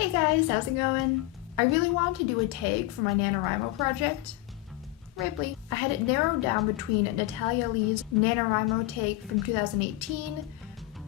Hey guys, how's it going? I really wanted to do a tag for my Nanowrimo project. Ripley. I had it narrowed down between Natalia Leigh's Nanowrimo tag from 2018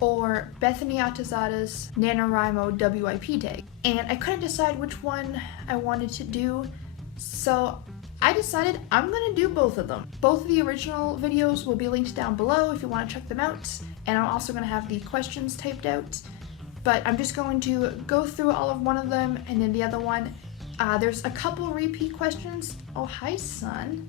or Bethany Atazada's Nanowrimo WIP tag. And I couldn't decide which one I wanted to do, so I decided I'm gonna do both of them. Both of the original videos will be linked down below if you want to check them out, and I'm also gonna have the questions typed out. But I'm just going to go through all of one of them, and then the other one, there's a couple repeat questions. Oh, hi, sun.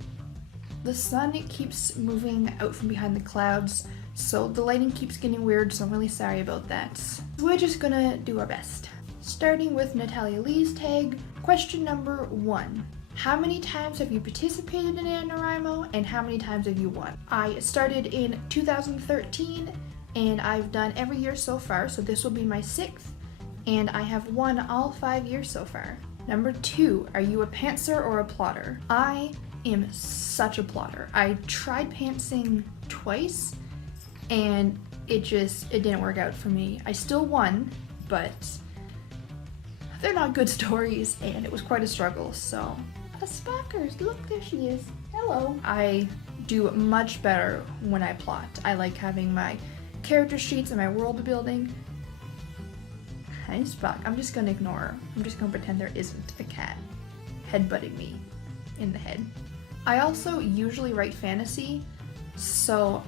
The sun, it keeps moving out from behind the clouds, so the lighting keeps getting weird, so I'm really sorry about that. We're just gonna do our best. Starting with Natalia Leigh's tag, question number 1. How many times have you participated in Nanowrimo, and how many times have you won? I started in 2013, and I've done every year so far, so this will be my 6th, and I have won all 5 years so far. Number 2, are you a pantser or a plotter? I am such a plotter. I tried pantsing twice, and it didn't work out for me. I still won, but they're not good stories, and it was quite a struggle, so. Spockers, look, there she is. Hello. I do much better when I plot. I like having my character sheets and my world building. Hi, Spock. I'm just gonna ignore her. I'm just gonna pretend there isn't a cat headbutting me in the head. I also usually write fantasy, so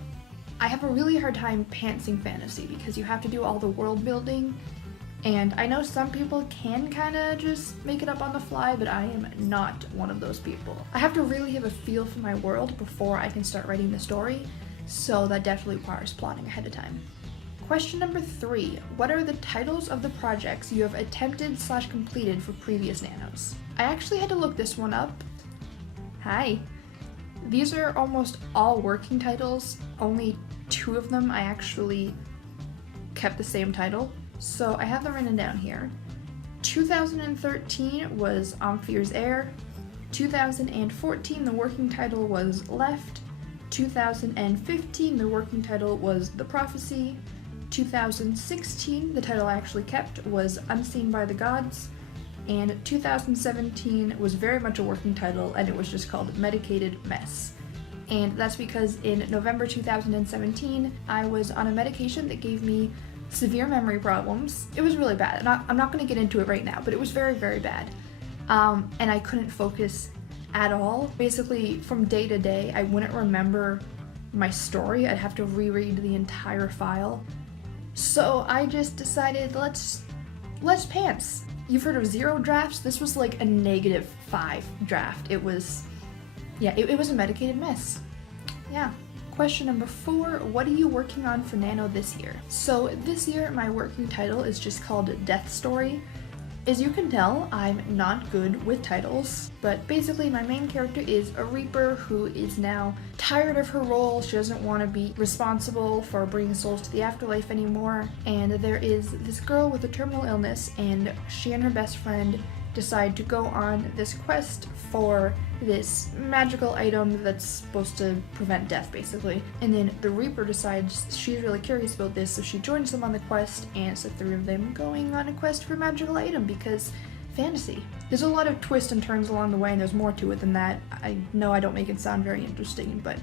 I have a really hard time pantsing fantasy because you have to do all the world building, and I know some people can kind of just make it up on the fly, but I am not one of those people. I have to really have a feel for my world before I can start writing the story, so that definitely requires plotting ahead of time. Question number 3. What are the titles of the projects you have attempted/completed for previous Nanos? I actually had to look this one up. Hi. These are almost all working titles. Only 2 of them I actually kept the same title, so I have them written down here. 2013 was Omphir's Heir. 2014 the working title was Left. 2015 the working title was The Prophecy. 2016 the title I actually kept was Unseen by the Gods. And 2017 was very much a working title, and it was just called Medicated Mess. And that's because in November 2017 I was on a medication that gave me severe memory problems. It was really bad. I'm not going to get into it right now, but it was very, very bad. And I couldn't focus at all. Basically, from day to day, I wouldn't remember my story. I'd have to reread the entire file. So I just decided, let's pants. You've heard of 0 drafts? This was like a -5 draft. It was a medicated mess. Yeah. Question number 4, what are you working on for Nano this year? So this year my working title is just called Death Story. As you can tell, I'm not good with titles, but basically my main character is a Reaper who is now tired of her role. She doesn't want to be responsible for bringing souls to the afterlife anymore, and there is this girl with a terminal illness, and she and her best friend decide to go on this quest for this magical item that's supposed to prevent death, basically. And then the Reaper decides she's really curious about this, so she joins them on the quest, and it's the 3 of them going on a quest for a magical item because fantasy. There's a lot of twists and turns along the way, and there's more to it than that. I know I don't make it sound very interesting, but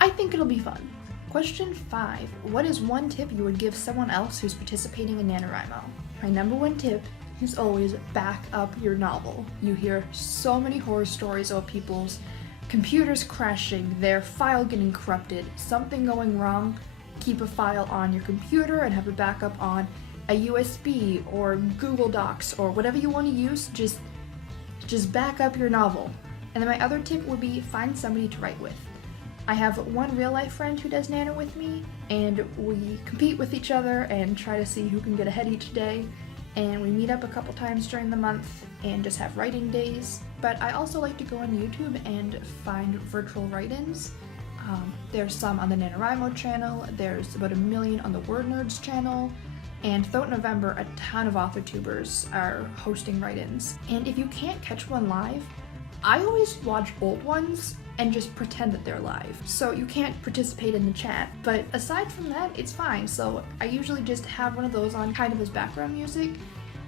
I think it'll be fun. Question 5. What is one tip you would give someone else who's participating in Nanowrimo? My number 1 tip is always back up your novel. You hear so many horror stories about people's computers crashing, their file getting corrupted, something going wrong. Keep a file on your computer and have a backup on a USB or Google Docs or whatever you want to use. Just back up your novel. And then my other tip would be find somebody to write with. I have one real life friend who does Nano with me, and we compete with each other and try to see who can get ahead each day. And we meet up a couple times during the month and just have writing days. But I also like to go on YouTube and find virtual write-ins. There's some on the Nanowrimo channel, there's about 1 million on the Word Nerds channel, and throughout November a ton of author tubers are hosting write-ins. And if you can't catch one live, I always watch old ones and just pretend that they're live. So you can't participate in the chat, but aside from that, it's fine. So I usually just have one of those on kind of as background music,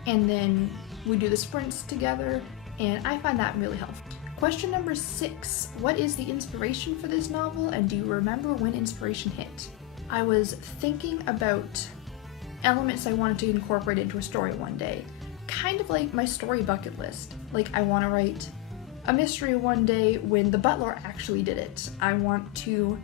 and then we do the sprints together, and I find that really helpful. Question number 6, what is the inspiration for this novel, and do you remember when inspiration hit? I was thinking about elements I wanted to incorporate into a story one day, kind of like my story bucket list. Like, I want to write a mystery one day when the butler actually did it. I want to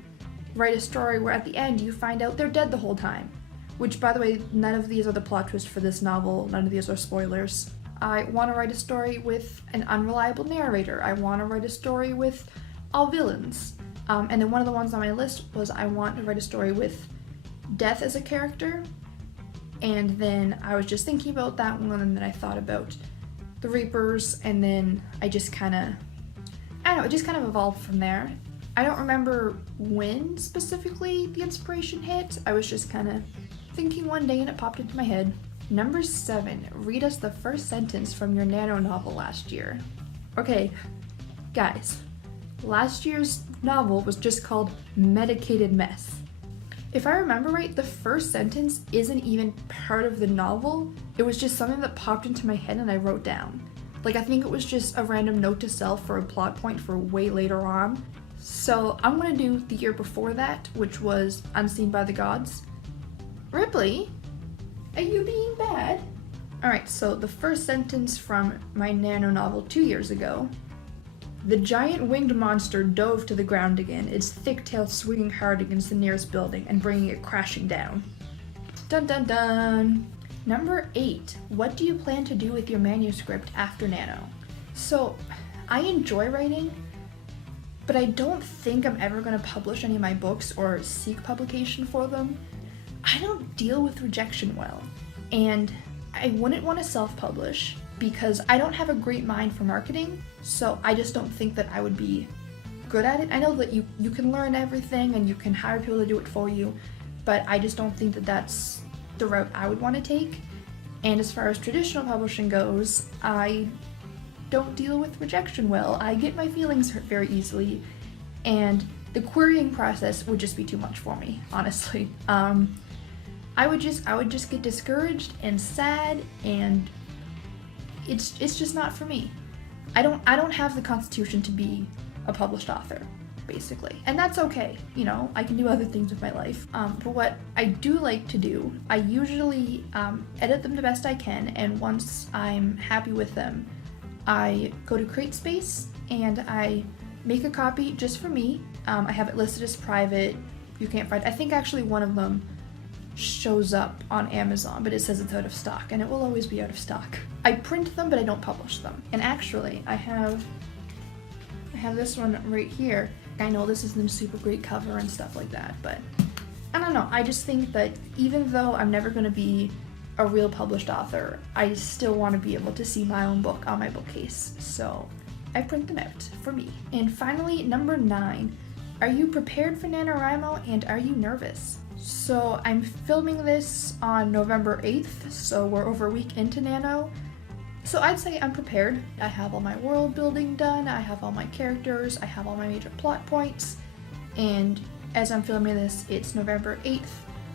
write a story where at the end you find out they're dead the whole time. Which, by the way, none of these are the plot twists for this novel, none of these are spoilers. I want to write a story with an unreliable narrator. I want to write a story with all villains. And then one of the ones on my list was I want to write a story with Death as a character. And then I was just thinking about that one, and then I thought about the Reapers, and then I just kind of, I don't know, it just kind of evolved from there. I don't remember when specifically the inspiration hit. I was just kind of thinking one day and it popped into my head. Number 7, read us the first sentence from your Nano novel last year. Okay, guys, last year's novel was just called Medicated Mess. If I remember right, the first sentence isn't even part of the novel. It was just something that popped into my head and I wrote down. Like, I think it was just a random note to self for a plot point for way later on. So I'm gonna do the year before that, which was Unseen by the Gods. Ripley, are you being bad? Alright, so the first sentence from my Nano novel 2 years ago. The giant winged monster dove to the ground again, its thick tail swinging hard against the nearest building and bringing it crashing down. Dun dun dun! Number 8, what do you plan to do with your manuscript after Nano? So, I enjoy writing, but I don't think I'm ever going to publish any of my books or seek publication for them. I don't deal with rejection well, and I wouldn't want to self-publish because I don't have a great mind for marketing, so I just don't think that I would be good at it. I know that you can learn everything and you can hire people to do it for you, but I just don't think that that's the route I would want to take. And as far as traditional publishing goes, I don't deal with rejection well. I get my feelings hurt very easily, and the querying process would just be too much for me, honestly. I would just get discouraged and sad, and it's just not for me. I don't have the constitution to be a published author, basically. And that's okay, you know, I can do other things with my life. But what I do like to do, I usually edit them the best I can, and once I'm happy with them, I go to CreateSpace and I make a copy just for me. I have it listed as private. You can't find, I think actually one of them shows up on Amazon, but it says it's out of stock, and it will always be out of stock. I print them, but I don't publish them. And actually, I have this one right here. I know this isn't a super great cover and stuff like that, but I don't know. I just think that even though I'm never going to be a real published author, I still want to be able to see my own book on my bookcase. So I print them out for me. And finally, number 9, are you prepared for NaNoWriMo, and are you nervous? So I'm filming this on November 8th, so we're over a week into Nano. So I'd say I'm prepared. I have all my world building done, I have all my characters, I have all my major plot points, and as I'm filming this, it's November 8th,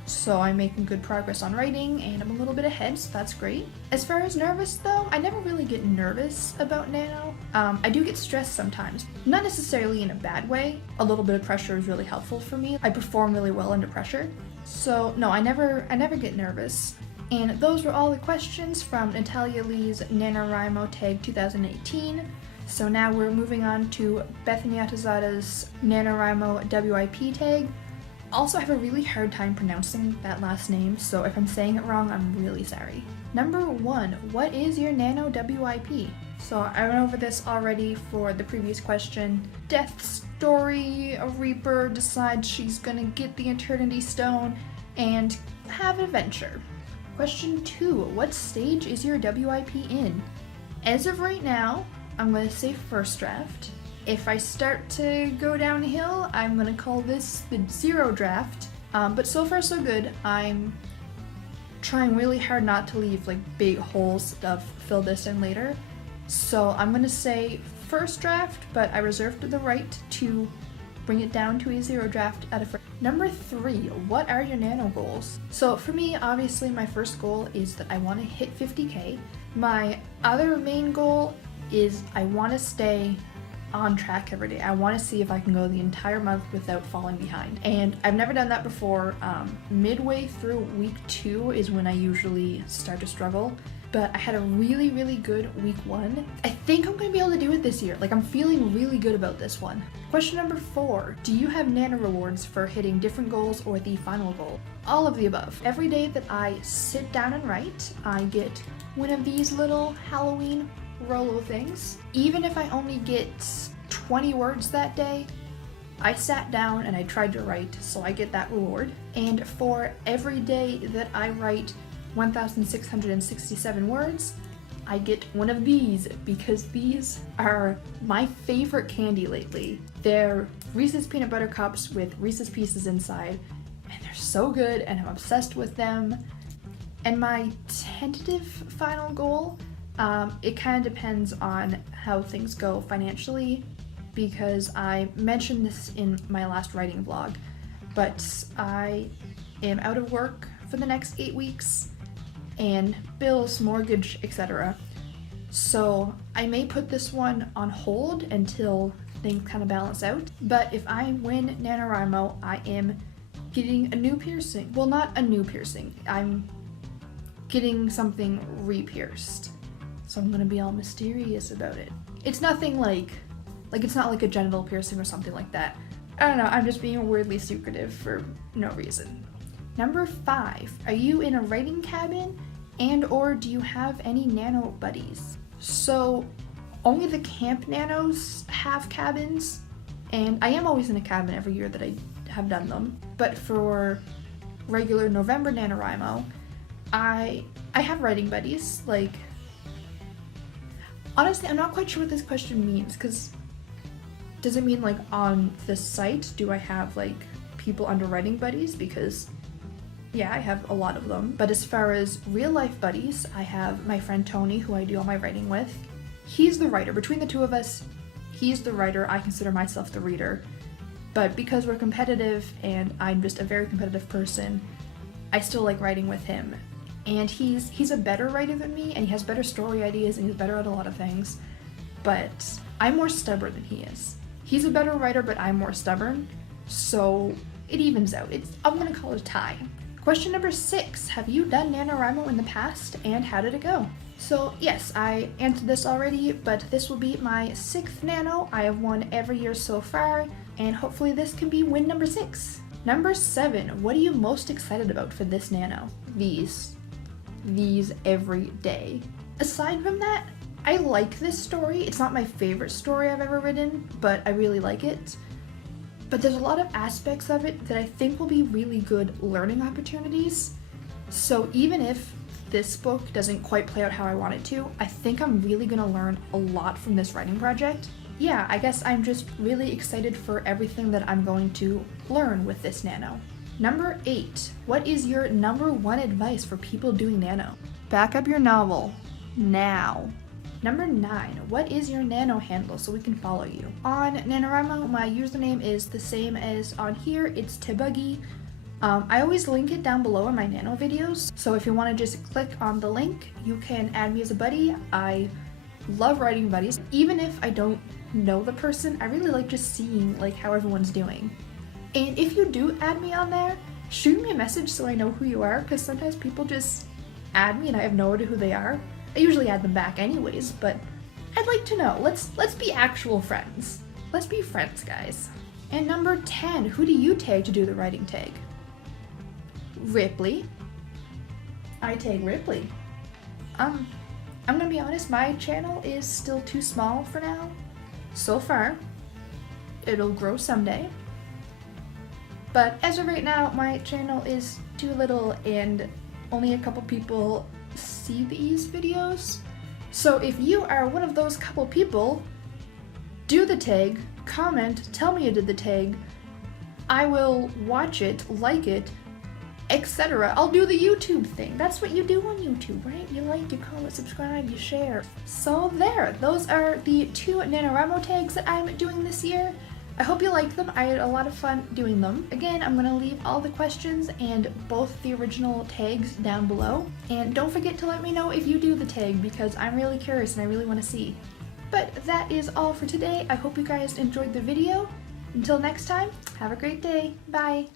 so I'm making good progress on writing, and I'm a little bit ahead, so that's great. As far as nervous though, I never really get nervous about Nano. I do get stressed sometimes, not necessarily in a bad way. A little bit of pressure is really helpful for me. I perform really well under pressure. So no, I never get nervous. And those were all the questions from Natalia Leigh's Nano-Rimo Tag 2018. So now we're moving on to Bethany Atazada's Nanowrimo WIP Tag. Also, I have a really hard time pronouncing that last name, so if I'm saying it wrong, I'm really sorry. Number 1, what is your Nano WIP? So I went over this already for the previous question. Death story, a Reaper decides she's gonna get the Eternity Stone and have an adventure. Question 2, what stage is your WIP in? As of right now, I'm gonna say first draft. If I start to go downhill, I'm gonna call this the 0 draft. But so far so good. I'm trying really hard not to leave like big holes to fill this in later. So I'm gonna say first draft, but I reserved the right to bring it down to a 0 draft at a first. Number 3, what are your Nano goals? So for me, obviously my first goal is that I want to hit 50k. My other main goal is I want to stay on track every day. I want to see if I can go the entire month without falling behind. And I've never done that before. Midway through week 2 is when I usually start to struggle. But I had a really, really good week 1. I think I'm going to be able to do it this year. Like, I'm feeling really good about this one. Question number 4. Do you have nano rewards for hitting different goals or the final goal? All of the above. Every day that I sit down and write, I get one of these little Halloween Rolo things. Even if I only get 20 words that day, I sat down and I tried to write, so I get that reward. And for every day that I write 1,667 words, I get one of these, because these are my favorite candy lately. They're Reese's Peanut Butter Cups with Reese's Pieces inside, and they're so good and I'm obsessed with them. And my tentative final goal, it kind of depends on how things go financially, because I mentioned this in my last writing vlog, but I am out of work for the next 8 weeks, and bills, mortgage, etc. So I may put this one on hold until things kind of balance out. But if I win NaNoWriMo, I am getting a new piercing. Well, not a new piercing. I'm getting something re-pierced. So I'm gonna be all mysterious about it. It's nothing like it's not like a genital piercing or something like that. I don't know, I'm just being weirdly secretive for no reason. Number 5, are you in a writing cabin and or do you have any nano buddies? So only the camp nanos have cabins, and I am always in a cabin every year that I have done them. But for regular November NaNoWriMo, I have writing buddies. Like, honestly, I'm not quite sure what this question means, because does it mean like on the site do I have like people under writing buddies? Because yeah, I have a lot of them. But as far as real life buddies, I have my friend Tony, who I do all my writing with. He's the writer. Between the two of us, he's the writer. I consider myself the reader. But because we're competitive and I'm just a very competitive person, I still like writing with him. And he's a better writer than me, and he has better story ideas, and he's better at a lot of things. But I'm more stubborn than he is. He's a better writer, but I'm more stubborn. So it evens out. I'm gonna call it a tie. Question number 6, have you done NaNoWriMo in the past, and how did it go? So yes, I answered this already, but this will be my 6th nano. I have won every year so far, and hopefully this can be win number 6. Number 7, what are you most excited about for this nano? These every day. Aside from that, I like this story. It's not my favorite story I've ever written, but I really like it. But there's a lot of aspects of it that I think will be really good learning opportunities. So even if this book doesn't quite play out how I want it to, I think I'm really gonna learn a lot from this writing project. Yeah, I guess I'm just really excited for everything that I'm going to learn with this nano. Number 8, what is your number 1 advice for people doing nano? Back up your novel, now. Number 9, what is your nano handle so we can follow you? On NaNoWriMo, my username is the same as on here, it's Tebuggy. I always link it down below in my nano videos, so if you want to just click on the link, you can add me as a buddy. I love writing buddies. Even if I don't know the person, I really like just seeing like how everyone's doing. And if you do add me on there, shoot me a message so I know who you are, because sometimes people just add me and I have no idea who they are. I usually add them back anyways, but I'd like to know. Let's be actual friends. Let's be friends, guys. And number 10, who do you tag to do the writing tag? Ripley. I tag Ripley. I'm gonna be honest, my channel is still too small for now. So far. It'll grow someday. But as of right now, my channel is too little and only a couple people see these videos. So if you are one of those couple people, do the tag, comment, tell me you did the tag. I will watch it, like it, etc. I'll do the YouTube thing. That's what you do on YouTube, right? You like, you comment, subscribe, you share. So there, those are the 2 NaNoWriMo tags that I'm doing this year. I hope you liked them. I had a lot of fun doing them. Again, I'm going to leave all the questions and both the original tags down below. And don't forget to let me know if you do the tag because I'm really curious and I really want to see. But that is all for today. I hope you guys enjoyed the video. Until next time, have a great day. Bye.